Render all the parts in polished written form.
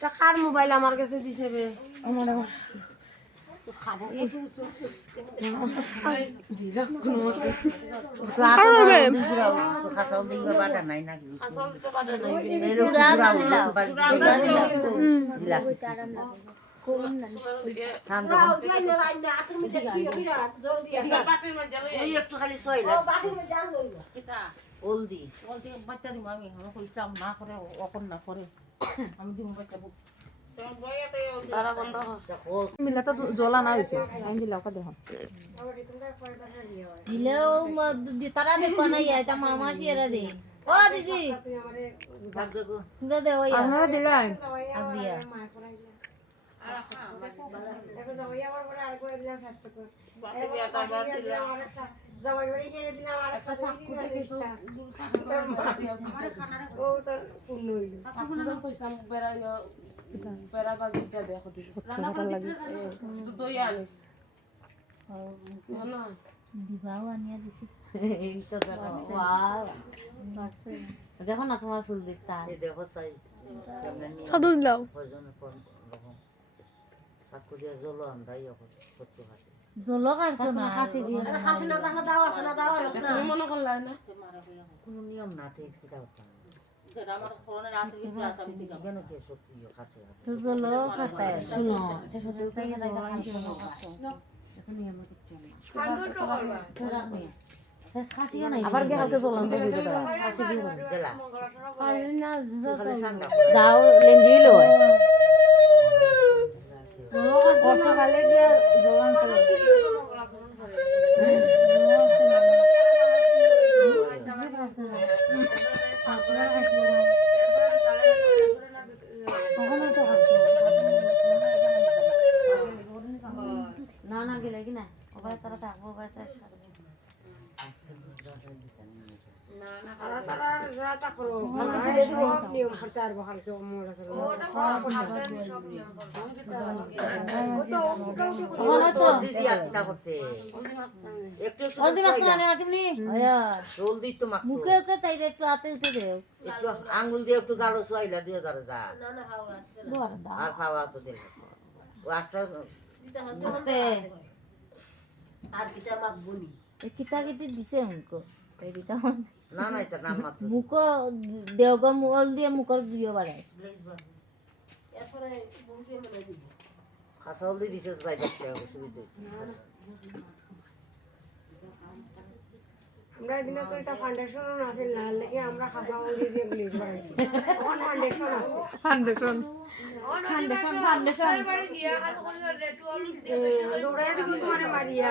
তা কার মোবাইল আমার কাছে দিছে বে আমার একটু খালি হলদি হলদি বাচ্চা দিব আমি ইসলাম না করে অকন না করে আমি দিব বাচ্চা মিলা তো জ্বলা না হয়েছে আমি দিলাম দেখো দিলেও তারা দেখো না এটা মামাসি এরা দে ও দিদি দে ওই আপনারা দিলেন আবিয়া দিবাও আনিয়া দিছি দেখো না তোমার ফুল দিকটা দেখো চাই সাদু দিলাও জল কাটছো না খাসি দিয়ে কোনো নিয়ম না ঠিক তো জল কাটায় শুনো আবার কে হাতে জ্বলান তো বুঝতে দাও দাও লেঞ্জি লো কষ্ট খালে দিয়ে জ্বলান তো না না গেলে কি না ওবাই তারা থাকবো ওবাই তার সাথে মুখে ওকে তাই একটু হাতে উঠে দেও একটু আঙ্গুল দিয়ে একটু গাঢ় সোয়াইলা দিয়ে ধরে যা আর খাওয়া তো দিল ও একটা আস্তে আর কিটা মাখবুনি এ কিটা কিটি দিছে মুকো তাই দিতা না না এটা নাম মাত্র মুকো দেওগা মুল দিয়ে মুকর দিও বাড়ায় এরপরে বউকে মনে দিব খাসা হলদি দিছে তাই দেখতে অসুবিধা আমরা এদিন তো এটা ফাউন্ডেশন আছে না লাগে আমরা খাওয়া হলদি দিয়ে গ্লেজ বানাইছি ওখানে ফাউন্ডেশন আছে ফাউন্ডেশন দৌড়াই দিব তোমারে মারিয়া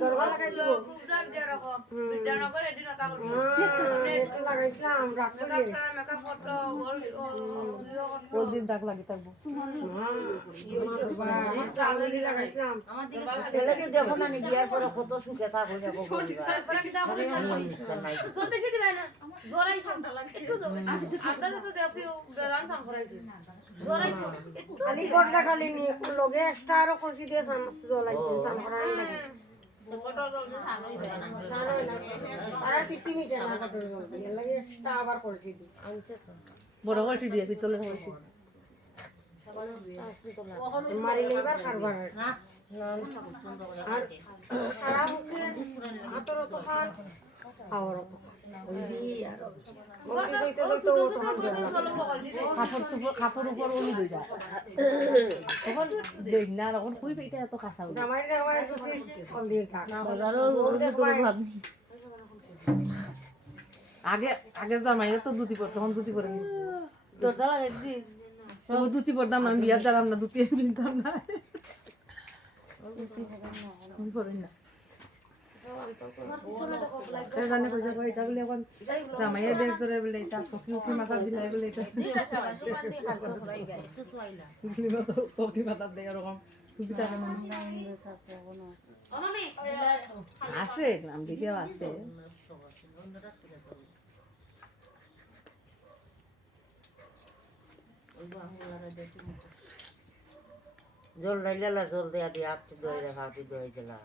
দরবার লাগাই দিব লাগাইছিলাম হলদির দাগ লাগে থাকবো লাগাইছিলাম ছেলেকে দেখো না বিয়ার পরে কত সুখে থাকো দেখো খালি গড়লা খালি নিয়ে লগে এক্সট্রা আরো করছি দিয়ে জ্বলাইছেন সান করার লাগে আর টিটি মিটে না কাটর জলদি এর লাগে এক্সট্রা আবার করছি দি আনছে তো বড় করছি দিয়ে পিতলের করছি মারিলে এবার কারবার না আর সারা মুখে আতর তো খান খাওয়ার তো কাপড় উপর ওলি দই যায় তখন দেখ না তখন কুই পেতে এত কাঁচা আগে আগে জামাই তো দুটি পর তখন দুটি পরে দুটি পরতাম না বিয়ার দাঁড়াম না দুটি কিনতাম না পরে না জানে কইছে কই এটা বলে এখন জামাইয়া দেশ ধরে বলে এটা কফি উফি মাথা দিলাই বলে এটা কফি মাথা দেয় এরকম সুবিধা কেন আছে গ্রাম দিকেও আছে জল ডাইলা জল দেয়া দিয়ে আপনি দই রেখা আপনি দই দিলা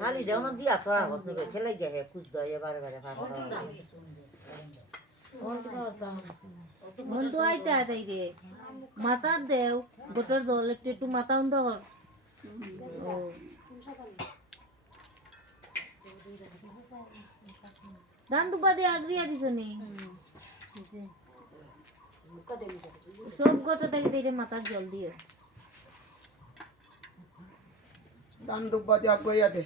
খালি দেও না দিয়া তোরা বসনে করে খেলাই গে হে কুছ দয়ে বারে বারে ফাঁকা বন্ধু আইতে আইতাই রে মাথা দেও গোটর দল একটু মাথা উন্দা কর ও দান দুবা দিয়ে আগরিয়া দিছনি সব গোটা থেকে দিলে মাথা জল দিও দান দুব্বা দিয়া গইয়া দে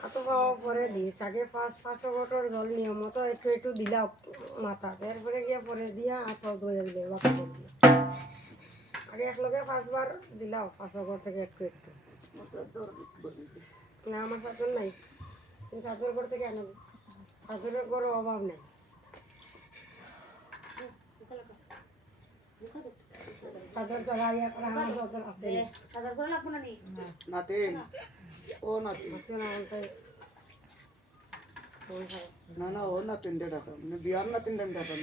হাতো পাওয়া পরে দিস আগে 500 বটর জল নিয়মত একটু একটু দিলাম মাথা এরপরে গিয়ে পরে দিয়া হাত ধুয়ে দিলে বাকি দিয়ে আগে এক লগে 5 বার দিলাম 500 ঘর থেকে একটু একটু না আমার সাথে নাই কিন্তু সাথের ঘর থেকে আনবো সাথের ঘরে অভাব নেই সাথের চালাই একটা আমার সাথে আছে নাতিন ও নাতিন না না ও নাতিন দে ডাকা মানে বিয়ার নাতিন দেন ডাকা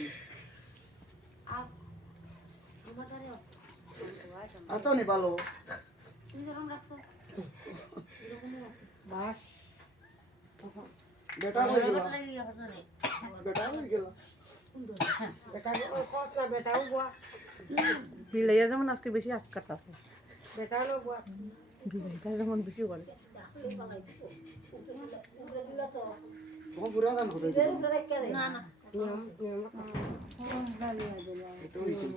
আতো নি ভালো বাস বেটা হয়ে গেল বেটা হয়ে গেল বেটা কস না বেটাও বুয়া বিলাইয়া যেমন আজকে বেশি আজকাট আছে বেটাও না বুয়া বিলাইটা যেমন বেশি করে ও বুড়া গান করে না না নিয়ম নিয়ম এটা হইছে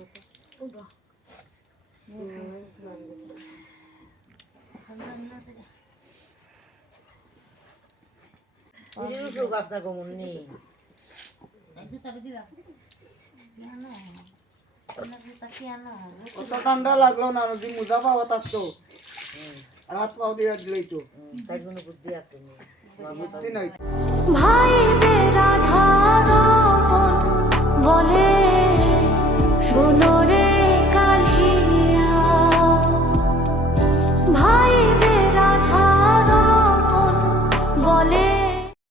ইজু বাসনা কমুনি কত ঠান্ডা লাগলো না যদি মুজা পাওয়া থাকতো রাত পাও দিয়ে দিলেই তো তাই কোনো বুদ্ধি আছে নি বুদ্ধি নাই ভাইদের আধার বলে শোনো রে কালিয়া ভাই